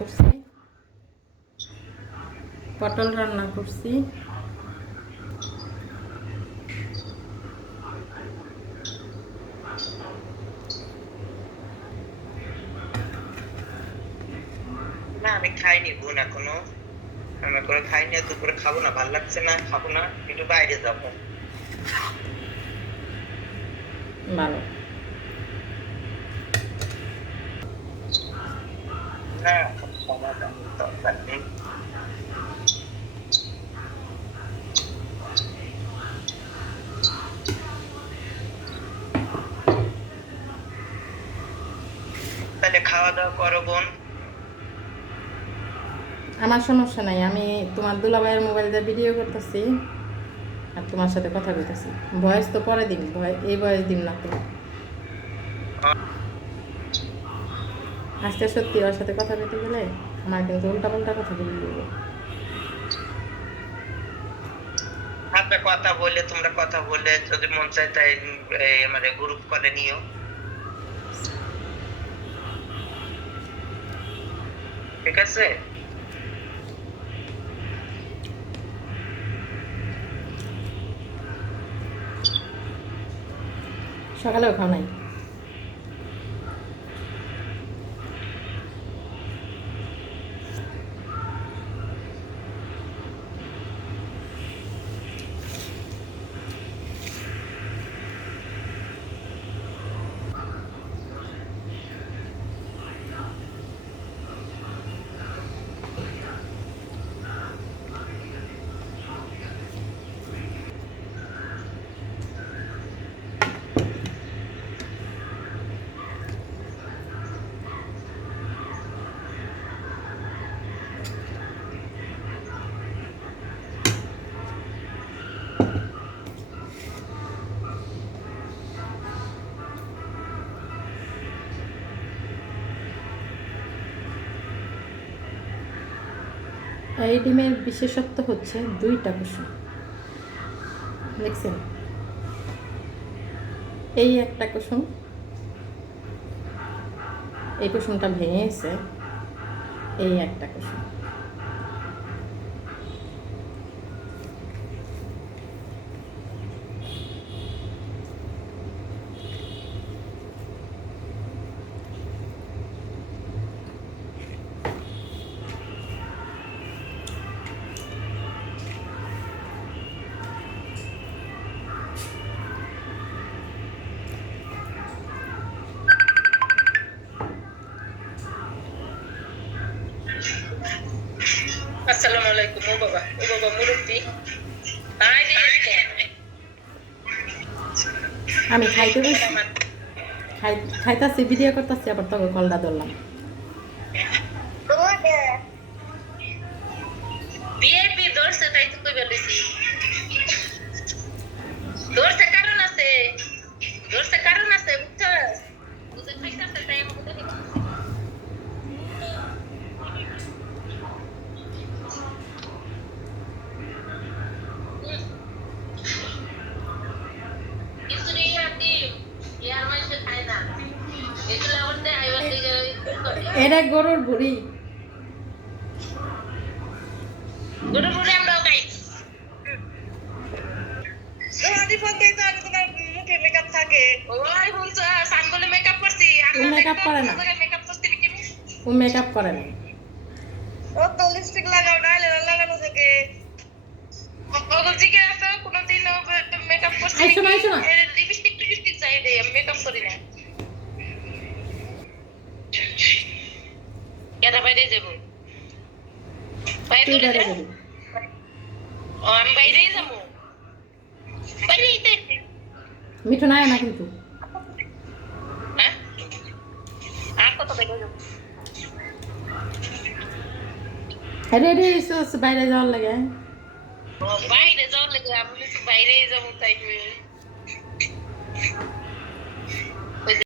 করছি পটল রান্না করছি। না আমি খাইনি বোন এখনো। রান্না করে খাইনি, দুপুরে খাবো না, ভালো লাগছে না, খাবো না, একটু বাইরে যাবো। ভালো না সমাধান দরকার নেই। তাহলে খাওয়া দাওয়া করো বোন। আমার সমস্যা নাই, আমি তোমার দুলাভাইয়ের মোবাইল দিয়ে ভিডিও করতেছি আর তোমার সাথে কথা বলতেছি। ভয়েস তো পরে দিন, এই ভয়েস দিন না তো। আজকে সত্যি ওর সাথে কথা বলতে গেলে আমার কিন্তু উল্টাপাল্টা কথা বলে দেবো। আপনার কথা বললে, তোমরা কথা বললে যদি মন চায় তাই মানে গ্রুপ কলে নিও, ঠিক আছে? সকালেও খাও নাই? এই ডিমের বিশেষত্ব হচ্ছে দুইটা কুসুম, দেখছেন? এই একটা কুসুম, এই কুসুমটা ভেঙেছে, এই একটা কুসুম। আসসালামু আলাইকুম। ও বাবা মুরব্বি। আমি খাইতে বসছি, খাইতাছি, ভিডিও করতেছি, আবার তোকে কলটা ধরলাম। বিএপি দৌড়ছে তাই তো কই বলেছি। দৌড়ছে কারণ আছে, দৌড়ছে কারণ আছে, বুঝছস? বুঝে খাইতাছে তাই আমাকে দেখে। খিচুড়ি আর ডিম ইয়ার মাঝে খায় না, এগুলো হচ্ছে আইবার দিকে এটা গরুর বুড়ি, গরুর বুড়ি আমরাও খাই। রোহানি ফোন দিয়ে তো আমি তোমার মুখে মেকআপ থাকে। ওই বলছো সানবলে মেকআপ করছি, ও মেকআপ করে না, মেকআপ করছি কি? ও মেকআপ করে না। ও তো লিপস্টিক লাগাও না, লাগানো থাকে। ওগুলো জিজ্ঞে আছে কোনদিন মেকআপ করছি আইসো না, আইসো না। লিপস্টিক চাই রে, আমি মেকআপ করি না। কেন বাইরে যাবো? তুই বাইরে যাবি? ও আমি বাইরেই যাবো, বাইরেই তো। মিঠু নাই না কিন্তু। হ্যাঁ আর কত বাইরে যাবো? রেডি বাইরে যাওয়ার লাগে। বাইরে যাওয়ার লাগে, আমি বাইরেই যাবো তাই।